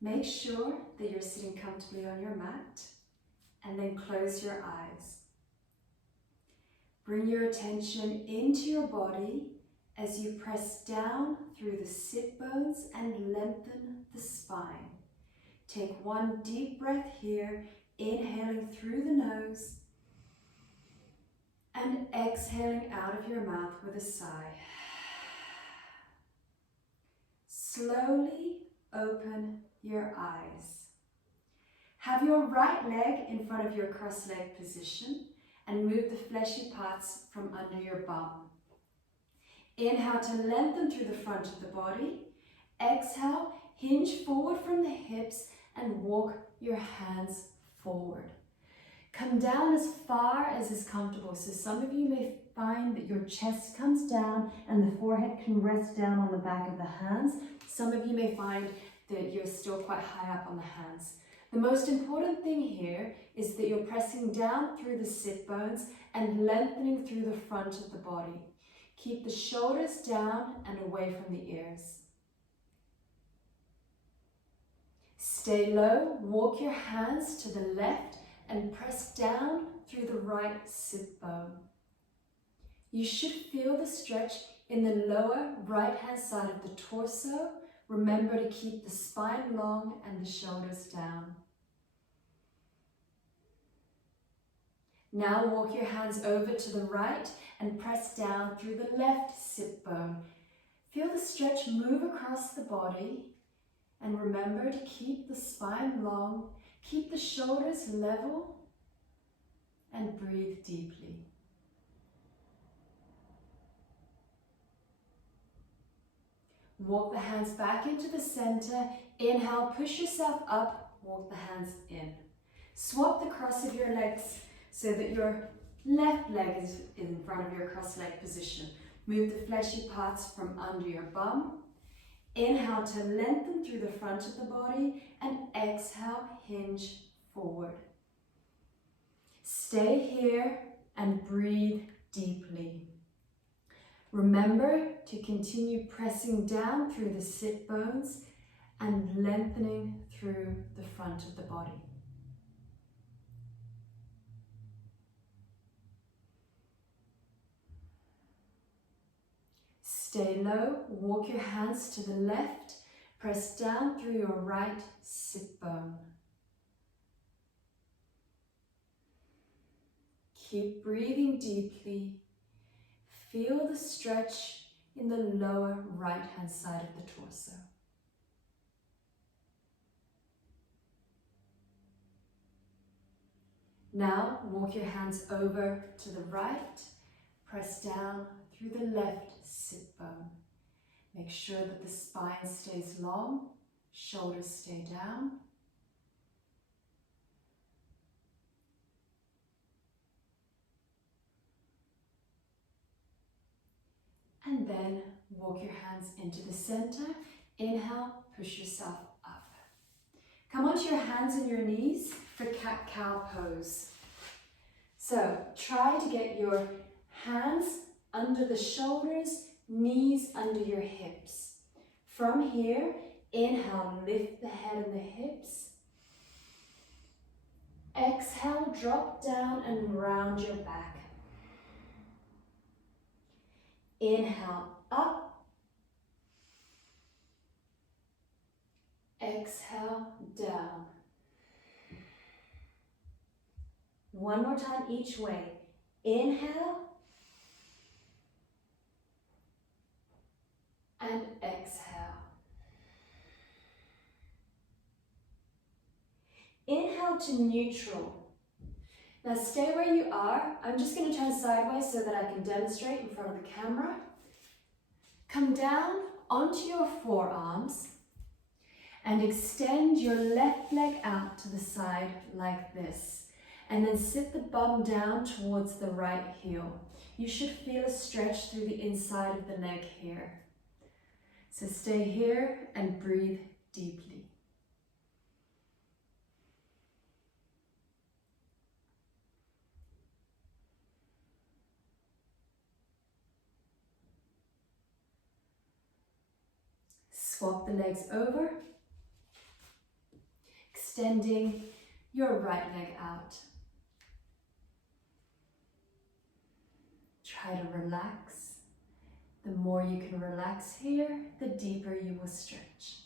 Make sure that you're sitting comfortably on your mat, and then close your eyes. Bring your attention into your body as you press down through the sit bones and lengthen the spine. Take one deep breath here, inhaling through the nose and exhaling out of your mouth with a sigh. Slowly open your eyes. Have your right leg in front of your cross-leg position and move the fleshy parts from under your bum. Inhale to lengthen through the front of the body. Exhale, hinge forward from the hips and walk your hands forward. Come down as far as is comfortable. So some of you may find that your chest comes down and the forehead can rest down on the back of the hands. Some of you may find that you're still quite high up on the hands. The most important thing here is that you're pressing down through the sit bones and lengthening through the front of the body. Keep the shoulders down and away from the ears. Stay low, walk your hands to the left and press down through the right sit bone. You should feel the stretch in the lower right-hand side of the torso. Remember to keep the spine long and the shoulders down. Now walk your hands over to the right and press down through the left sit bone. Feel the stretch move across the body and remember to keep the spine long, keep the shoulders level and breathe deeply. Walk the hands back into the center. Inhale, push yourself up, walk the hands in. Swap the cross of your legs so that your left leg is in front of your cross-leg position. Move the fleshy parts from under your bum. Inhale to lengthen through the front of the body and exhale, hinge forward. Stay here and breathe deeply. Remember to continue pressing down through the sit bones and lengthening through the front of the body. Stay low, walk your hands to the left, press down through your right sit bone. Keep breathing deeply. Feel the stretch in the lower right-hand side of the torso. Now walk your hands over to the right, press down through the left sit bone. Make sure that the spine stays long, shoulders stay down. And then walk your hands into the center. Inhale, push yourself up. Come onto your hands and your knees for cat-cow pose. So try to get your hands under the shoulders, knees under your hips. From here, inhale, lift the head and the hips. Exhale, drop down and round your back. Inhale, up. Exhale, down. One more time each way. Inhale. And exhale. Inhale to neutral. Now stay where you are. I'm just going to turn sideways so that I can demonstrate in front of the camera. Come down onto your forearms and extend your left leg out to the side like this. And then sit the bum down towards the right heel. You should feel a stretch through the inside of the leg here. So stay here and breathe deeply. Swap the legs over. extending your right leg out. Try to relax. The more you can relax here, the deeper you will stretch.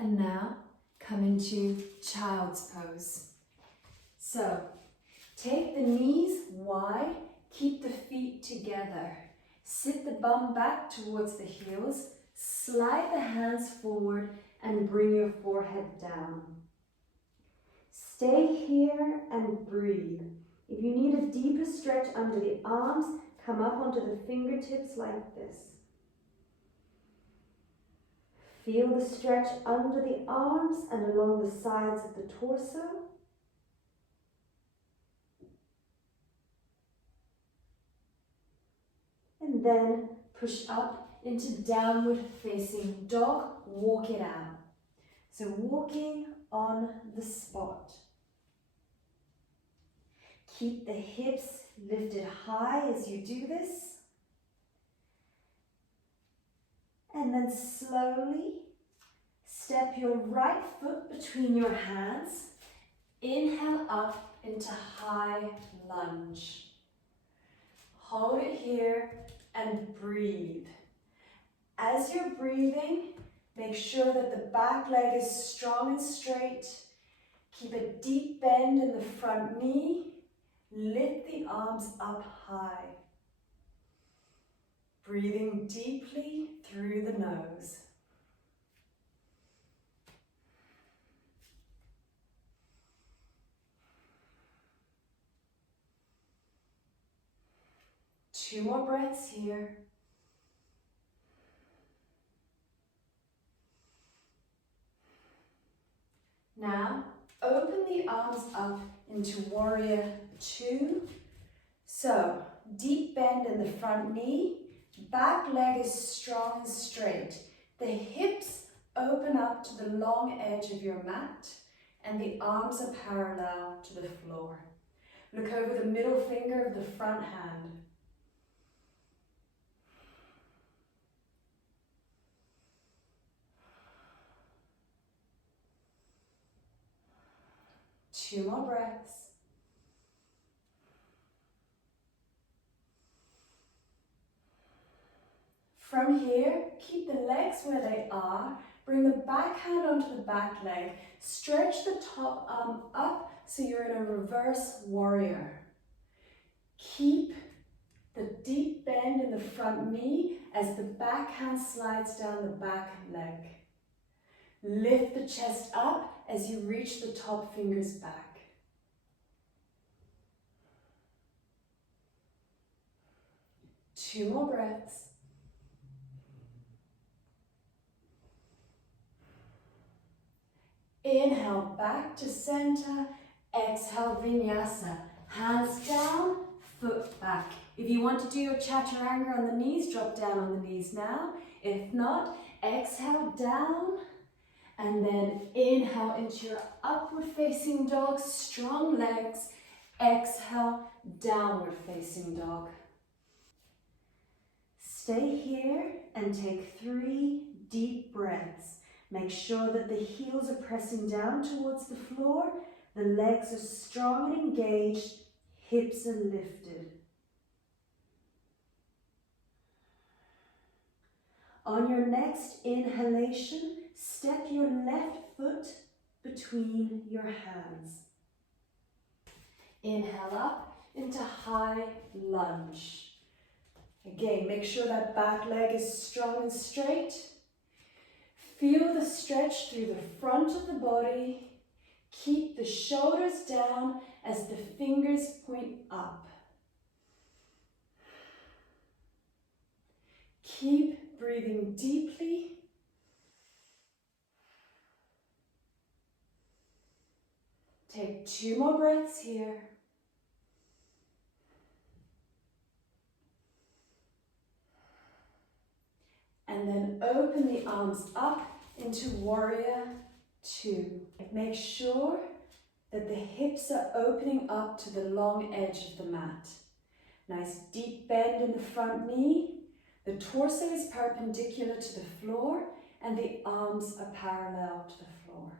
And now, come into child's pose. So, take the knees wide, keep the feet together. Sit the bum back towards the heels, slide the hands forward and bring your forehead down. Stay here and breathe. If you need a deeper stretch under the arms, come up onto the fingertips like this. Feel the stretch under the arms and along the sides of the torso. And then push up into downward facing dog, walk it out. So walking on the spot. Keep the hips lifted high as you do this. And then slowly step your right foot between your hands. Inhale up into high lunge. Hold it here and breathe. As you're breathing, make sure that the back leg is strong and straight. Keep a deep bend in the front knee. Lift the arms up high. Breathing deeply through the nose. Two more breaths here. Now, open the arms up into warrior two. So, deep bend in the front knee. Back leg is strong and straight. The hips open up to the long edge of your mat and the arms are parallel to the floor. Look over the middle finger of the front hand. Two more breaths. From here, keep the legs where they are. Bring the back hand onto the back leg. Stretch the top arm up so you're in a reverse warrior. Keep the deep bend in the front knee as the back hand slides down the back leg. Lift the chest up as you reach the top fingers back. Two more breaths. Inhale back to center, exhale Vinyasa. Hands down, foot back. If you want to do your chaturanga on the knees, drop down on the knees now. If not, exhale down and then inhale into your upward facing dog, strong legs. Exhale, downward facing dog. Stay here and take 3 deep breaths. Make sure that the heels are pressing down towards the floor, the legs are strong and engaged, hips are lifted. On your next inhalation, step your left foot between your hands. Inhale up into high lunge. Again, make sure that back leg is strong and straight. Feel the stretch through the front of the body. Keep the shoulders down as the fingers point up. Keep breathing deeply. Take 2 more breaths here. And then open the arms up into warrior 2. Make sure that the hips are opening up to the long edge of the mat. Nice deep bend in the front knee. The torso is perpendicular to the floor and the arms are parallel to the floor.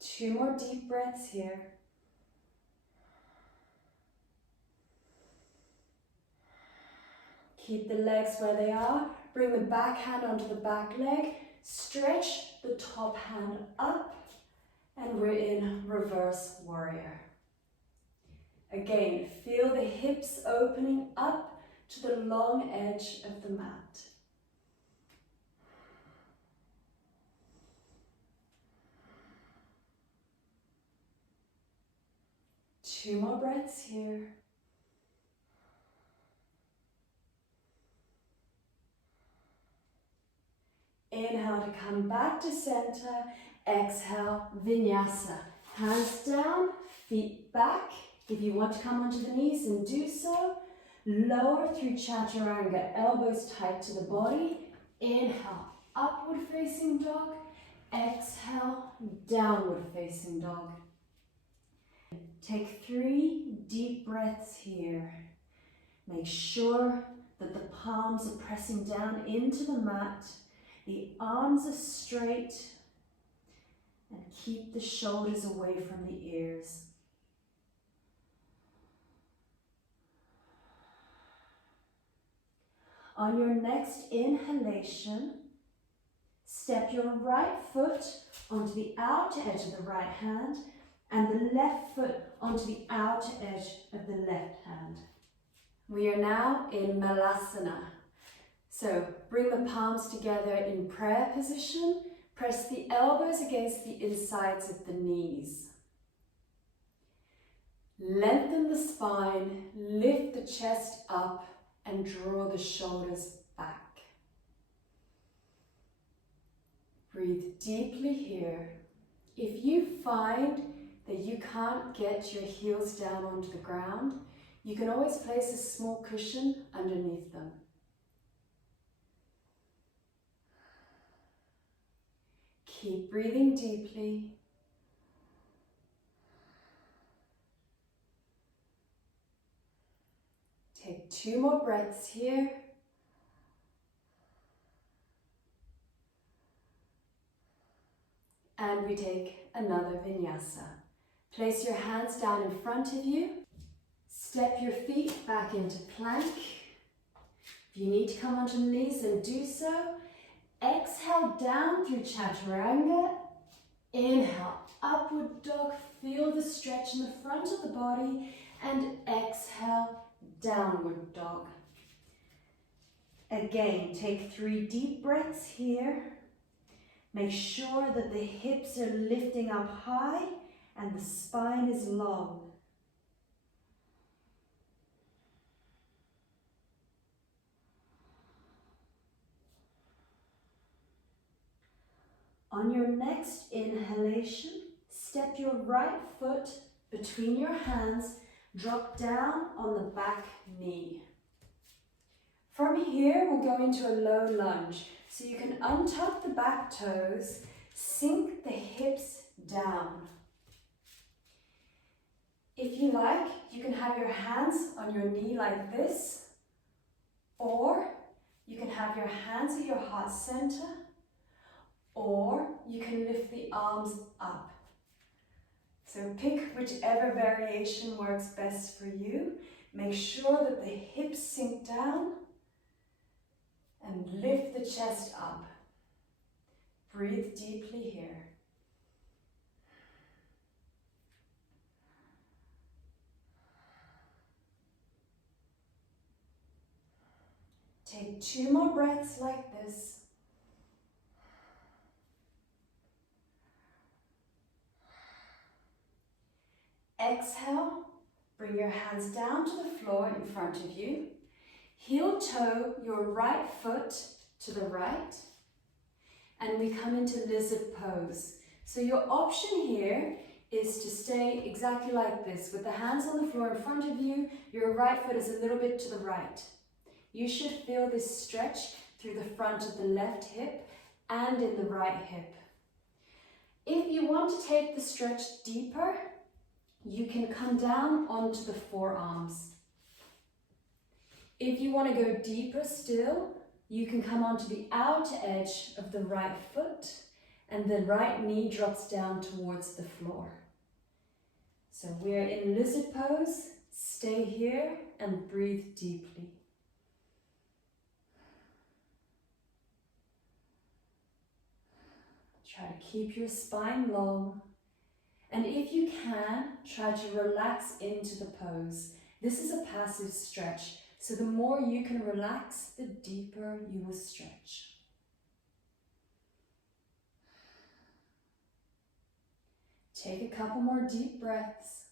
Two more deep breaths here. Keep the legs where they are. Bring the back hand onto the back leg. Stretch the top hand up. And we're in reverse warrior. Again, feel the hips opening up to the long edge of the mat. Two more breaths here. Inhale to come back to center. Exhale, Vinyasa. Hands down, feet back. If you want to come onto the knees, and do so. Lower through Chaturanga, elbows tight to the body. Inhale, upward facing dog. Exhale, downward facing dog. Take 3 deep breaths here. Make sure that the palms are pressing down into the mat. The arms are straight. And keep the shoulders away from the ears. On your next inhalation, step your right foot onto the outer edge of the right hand and the left foot onto the outer edge of the left hand. We are now in Malasana. So bring the palms together in prayer position. Press the elbows against the insides of the knees. Lengthen the spine, lift the chest up, and draw the shoulders back. Breathe deeply here. If you find that you can't get your heels down onto the ground, you can always place a small cushion underneath them. Keep breathing deeply. Take 2 more breaths here. And we take another Vinyasa. Place your hands down in front of you. Step your feet back into plank. If you need to come onto the knees, then do so. Exhale down through Chaturanga. Inhale, upward dog. Feel the stretch in the front of the body. And exhale, downward dog. Again, take 3 deep breaths here. Make sure that the hips are lifting up high and the spine is long. On your next inhalation, step your right foot between your hands, drop down on the back knee. From here, we'll go into a low lunge. So you can untuck the back toes, sink the hips down. If you like, you can have your hands on your knee like this, or you can have your hands at your heart center, or you can lift the arms up. So pick whichever variation works best for you. Make sure that the hips sink down and lift the chest up. Breathe deeply here. Take 2 more breaths like this. Exhale, bring your hands down to the floor in front of you. Heel toe your right foot to the right. And we come into lizard pose. So your option here is to stay exactly like this, with the hands on the floor in front of you. Your right foot is a little bit to the right. you should feel this stretch through the front of the left hip and in the right hip. If you want to take the stretch deeper, you can come down onto the forearms. If you want to go deeper still, you can come onto the outer edge of the right foot and the right knee drops down towards the floor. So we're in lizard pose. Stay here and breathe deeply. Try to keep your spine long. And if you can, try to relax into the pose. This is a passive stretch, so the more you can relax, the deeper you will stretch. Take a couple more deep breaths.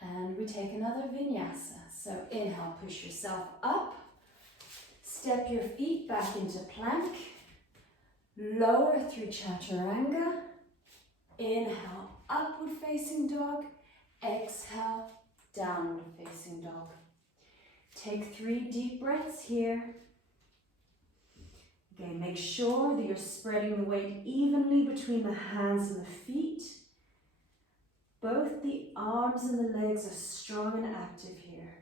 And we take another Vinyasa. So inhale, push yourself up. Step your feet back into plank. Lower through Chaturanga. Inhale, upward facing dog. Exhale, downward facing dog. Take 3 deep breaths here. Okay, make sure that you're spreading the weight evenly between the hands and the feet. Both the arms and the legs are strong and active here.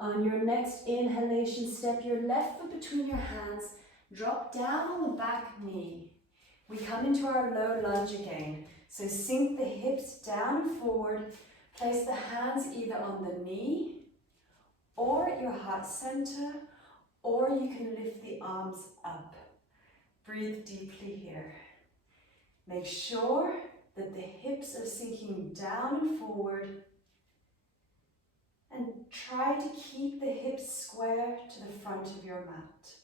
On your next inhalation, step your left foot between your hands, drop down on the back knee. We come into our low lunge again. So sink the hips down and forward, place the hands either on the knee or at your heart center, or you can lift the arms up. Breathe deeply here. Make sure that the hips are sinking down and forward. And try to keep the hips square to the front of your mat.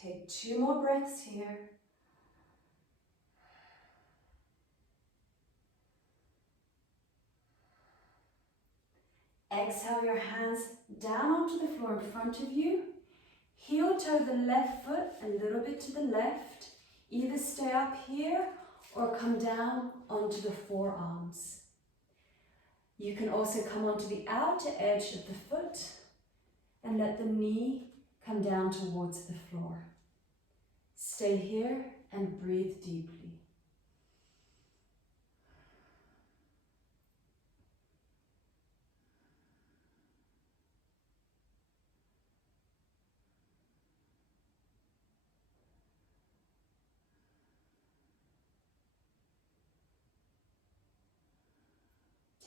Take 2 more breaths here. Exhale your hands down onto the floor in front of you. Heel toe the left foot a little bit to the left. Either stay up here or come down onto the forearms. You can also come onto the outer edge of the foot and let the knee come down towards the floor. Stay here and breathe deeply.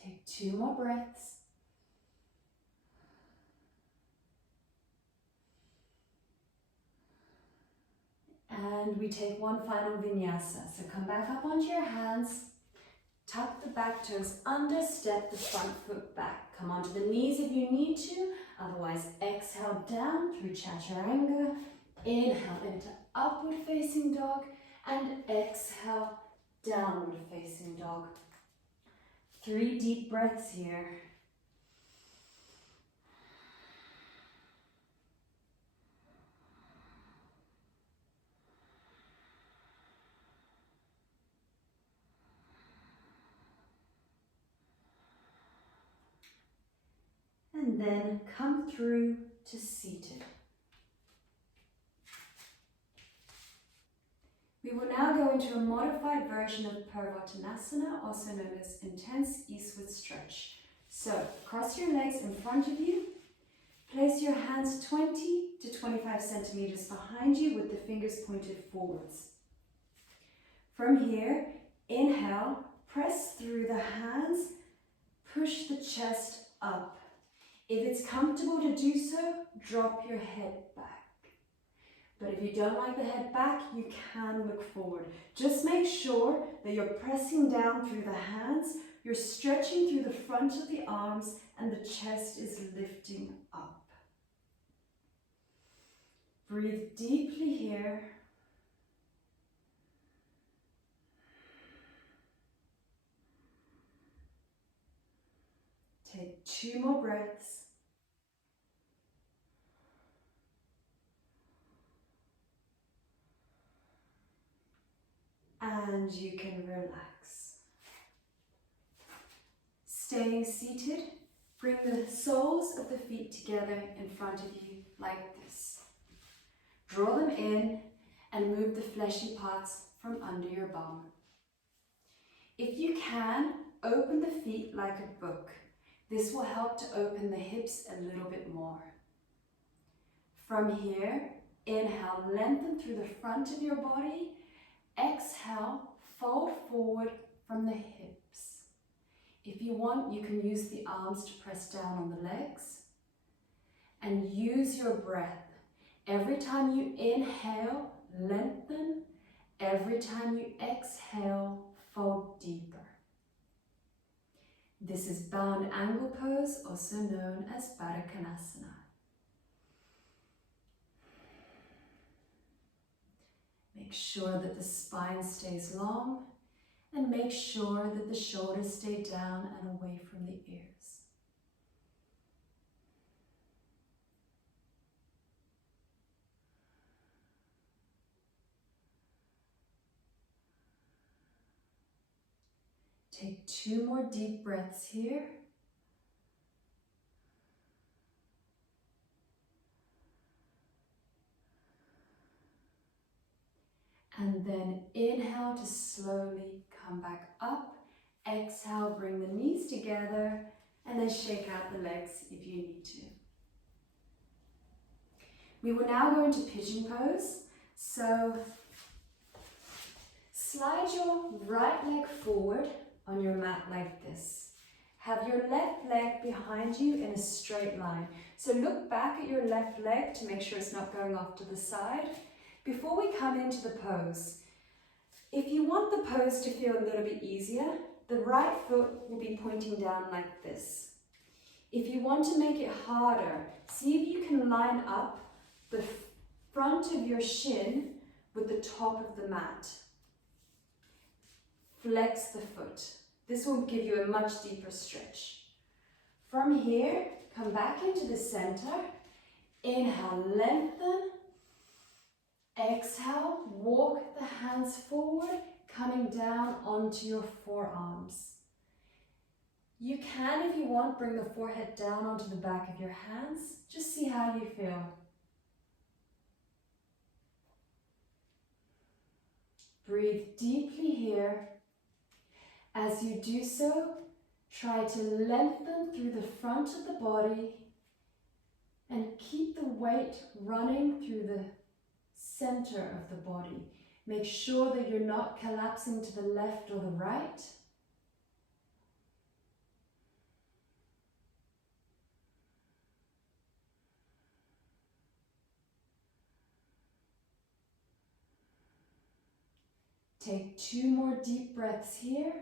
Take 2 more breaths. And we take one final Vinyasa. So come back up onto your hands, tuck the back toes under, step the front foot back. Come onto the knees if you need to, otherwise exhale down through Chaturanga. Inhale into upward facing dog and exhale downward facing dog. 3 deep breaths here. And then come through to seated. We will now go into a modified version of Purvottanasana, also known as intense eastward stretch. So, cross your legs in front of you. Place your hands 20 to 25 centimeters behind you with the fingers pointed forwards. From here, inhale, press through the hands, push the chest up. If it's comfortable to do so, drop your head back. But if you don't like the head back, you can look forward. Just make sure that you're pressing down through the hands, you're stretching through the front of the arms, and the chest is lifting up. Breathe deeply here. Take 2 more breaths. And you can relax. Staying seated, bring the soles of the feet together in front of you like this. Draw them in and move the fleshy parts from under your bum. If you can, open the feet like a book. This will help to open the hips a little bit more. From here, inhale, lengthen through the front of your body. Exhale, fold forward from the hips. If you want, you can use the arms to press down on the legs. And use your breath. Every time you inhale, lengthen. Every time you exhale, fold deeper. This is bound angle pose, also known as Baddha Konasana. Make sure that the spine stays long and make sure that the shoulders stay down and away from the ears. Take 2 more deep breaths here. And then inhale to slowly come back up. Exhale, bring the knees together and then shake out the legs if you need to. We will now go into Pigeon Pose. So slide your right leg forward on your mat like this. Have your left leg behind you in a straight line. So look back at your left leg to make sure it's not going off to the side. Before we come into the pose, if you want the pose to feel a little bit easier, the right foot will be pointing down like this. If you want to make it harder, see if you can line up the front of your shin with the top of the mat. Flex the foot. This will give you a much deeper stretch. From here, come back into the center. Inhale, lengthen. Exhale, walk the hands forward, coming down onto your forearms. You can, if you want, bring the forehead down onto the back of your hands. Just see how you feel. Breathe deeply here. As you do so, try to lengthen through the front of the body and keep the weight running through the center of the body. Make sure that you're not collapsing to the left or the right. Take 2 more deep breaths here.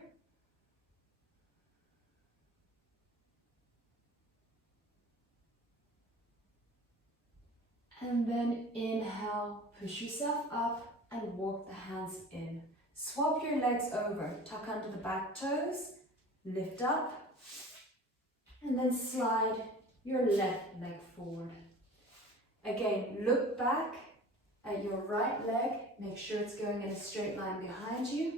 And then inhale, push yourself up and walk the hands in. Swap your legs over, tuck under the back toes, lift up, and then slide your left leg forward. Again, look back at your right leg, make sure it's going in a straight line behind you.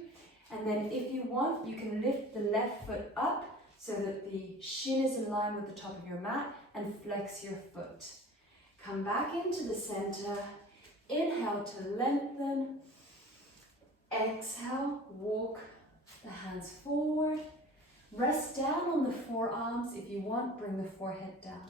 And then if you want, you can lift the left foot up so that the shin is in line with the top of your mat and flex your foot. Come back into the center, inhale to lengthen, exhale, walk the hands forward, rest down on the forearms. If you want, bring the forehead down.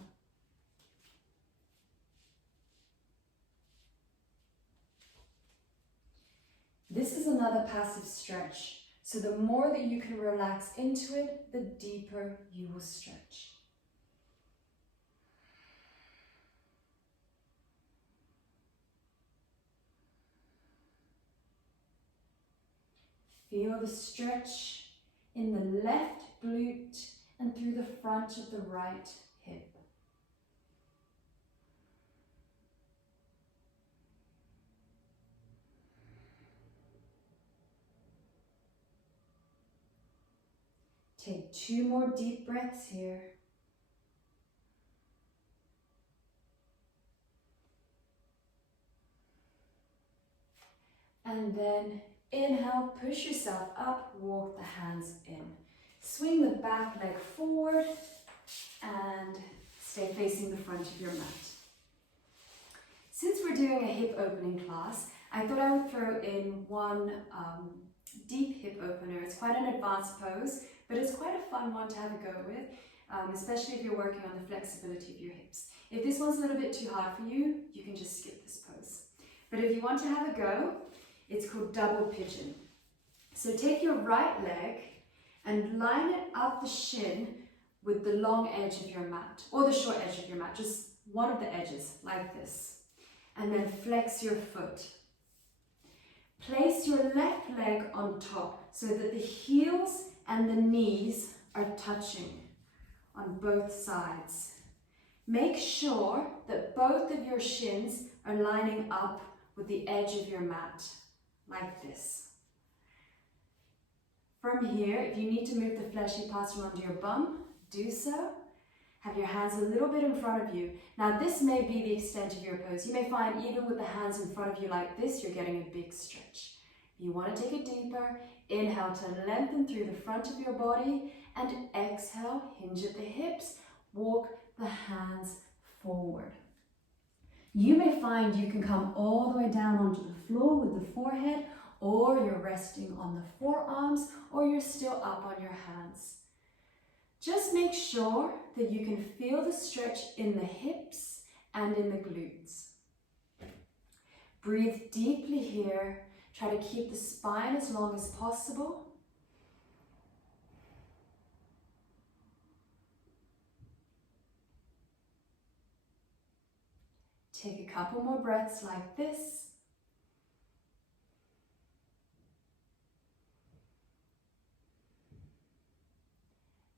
This is another passive stretch, so the more that you can relax into it, the deeper you will stretch. Feel the stretch in the left glute and through the front of the right hip. Take 2 more deep breaths here. And then inhale, push yourself up, walk the hands in. Swing the back leg forward and stay facing the front of your mat. Since we're doing a hip opening class, I thought I would throw in one deep hip opener. It's quite an advanced pose, but it's quite a fun one to have a go with, especially if you're working on the flexibility of your hips. If this one's a little bit too hard for you, you can just skip this pose. But if you want to have a go, it's called double pigeon. So take your right leg and line it up the shin with the long edge of your mat, or the short edge of your mat, just one of the edges, like this. And then flex your foot. Place your left leg on top so that the heels and the knees are touching on both sides. Make sure that both of your shins are lining up with the edge of your mat, like this. From here, if you need to move the fleshy parts from under your bum, do so. Have your hands a little bit in front of you. Now this may be the extent of your pose. You may find even with the hands in front of you like this, you're getting a big stretch. You want to take it deeper. Inhale to lengthen through the front of your body and exhale, hinge at the hips, walk the hands forward. You may find you can come all the way down onto the floor with the forehead, or you're resting on the forearms, or you're still up on your hands. Just make sure that you can feel the stretch in the hips and in the glutes. Breathe deeply here. Try to keep the spine as long as possible. Take a couple more breaths like this.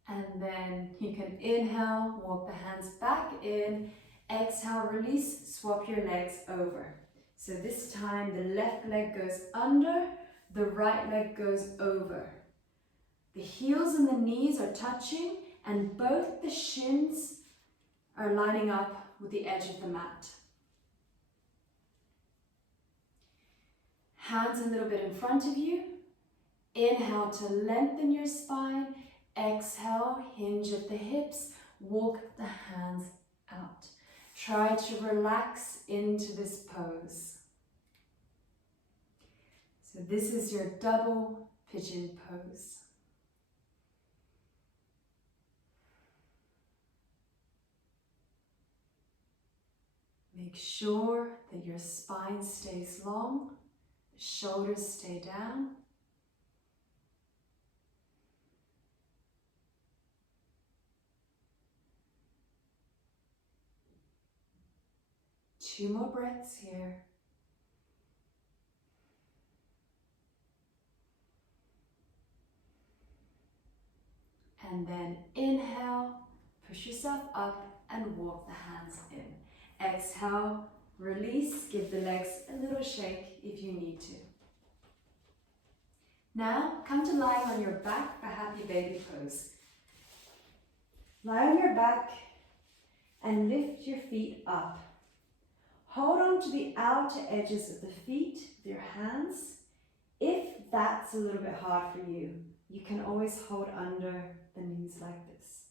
And then you can inhale, walk the hands back in, exhale, release, swap your legs over. So this time the left leg goes under, the right leg goes over. The heels and the knees are touching and both the shins are lining up with the edge of the mat. Hands a little bit in front of you. Inhale to lengthen your spine. Exhale, hinge at the hips, walk the hands out. Try to relax into this pose. So this is your double pigeon pose. Make sure that your spine stays long, the shoulders stay down. Two more breaths here. And then inhale, push yourself up and walk the hands in. Exhale, release, give the legs a little shake if you need to. Now come to lying on your back for happy baby pose. Lie on your back and lift your feet up. Hold on to the outer edges of the feet with your hands. If that's a little bit hard for you, you can always hold under the knees like this.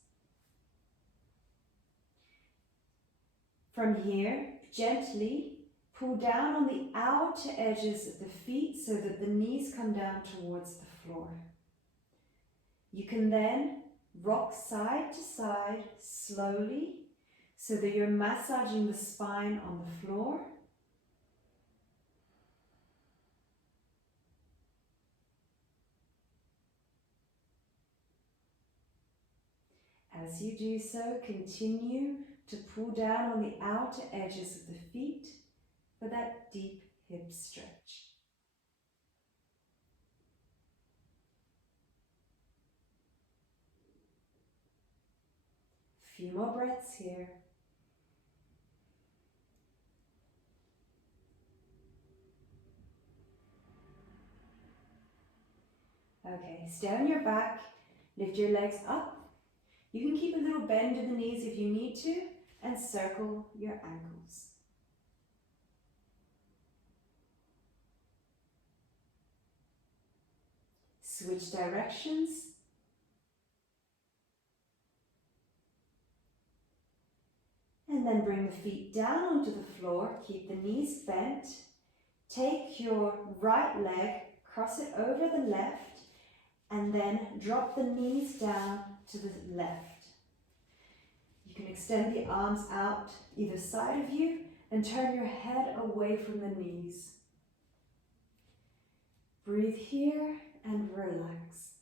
From here, gently pull down on the outer edges of the feet so that the knees come down towards the floor. You can then rock side to side slowly so that you're massaging the spine on the floor. As you do so, continue to pull down on the outer edges of the feet for that deep hip stretch. A few more breaths here. Okay, stay on your back, lift your legs up. You can keep a little bend in the knees if you need to, and circle your ankles. Switch directions. And then bring the feet down onto the floor. Keep the knees bent. Take your right leg, cross it over the left, and then drop the knees down to the left. You can extend the arms out either side of you and turn your head away from the knees. Breathe here and relax.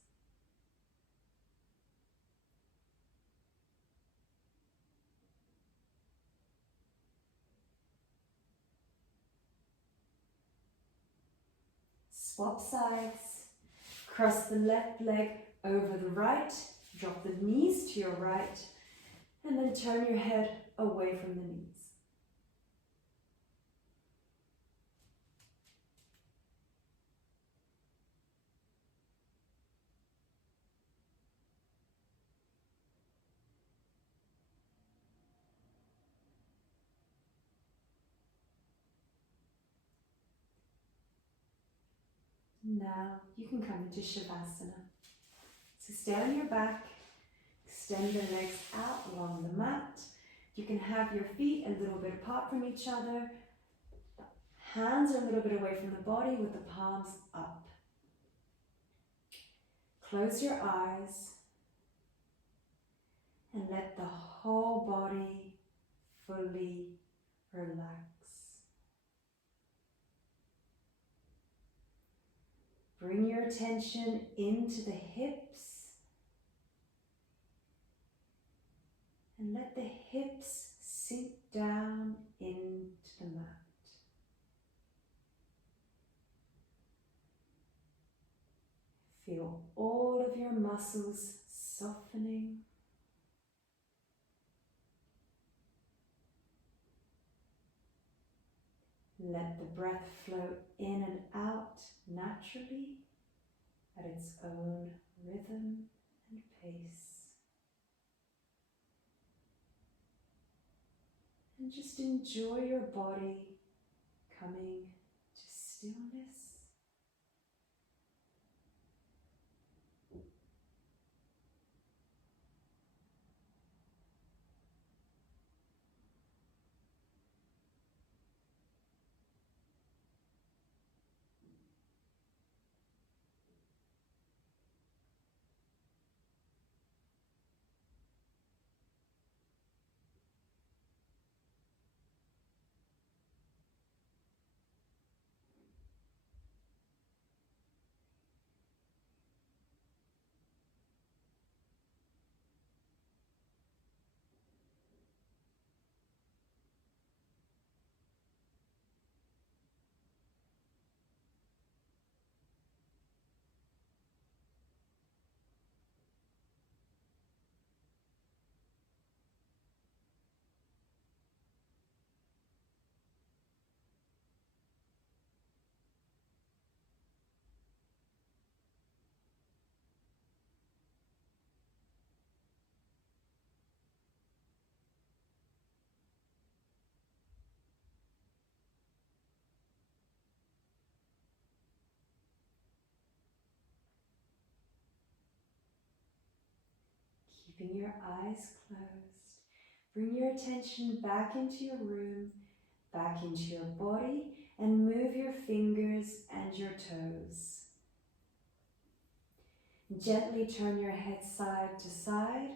Swap sides. Cross the left leg over the right. Drop the knees to your right. And then turn your head away from the knees. Now you can come into Savasana. So stay on your back, extend the legs out along the mat. You can have your feet a little bit apart from each other. Hands are a little bit away from the body with the palms up. Close your eyes and let the whole body fully relax. Bring your attention into the hips and let the hips sink down into the mat. Feel all of your muscles softening. Let the breath flow in and out naturally at its own rhythm and pace. And just enjoy your body coming to stillness. Keeping your eyes closed, bring your attention back into your room, back into your body, and move your fingers and your toes. Gently turn your head side to side.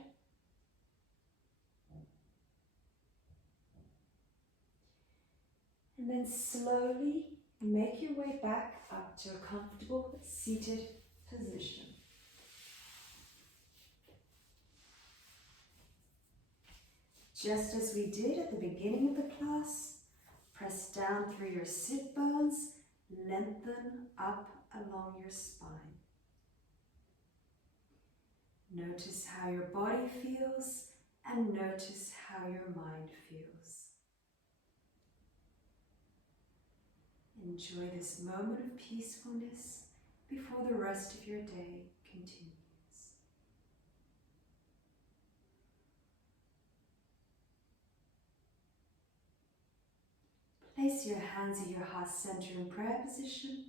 And then slowly make your way back up to a comfortable seated position. Just as we did at the beginning of the class, press down through your sit bones, lengthen up along your spine. Notice how your body feels and notice how your mind feels. Enjoy this moment of peacefulness before the rest of your day continues. Place your hands at your heart center in prayer position.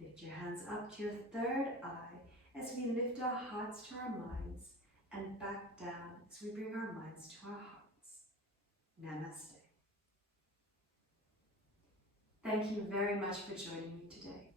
Lift your hands up to your third eye as we lift our hearts to our minds and back down as we bring our minds to our hearts. Namaste. Thank you very much for joining me today.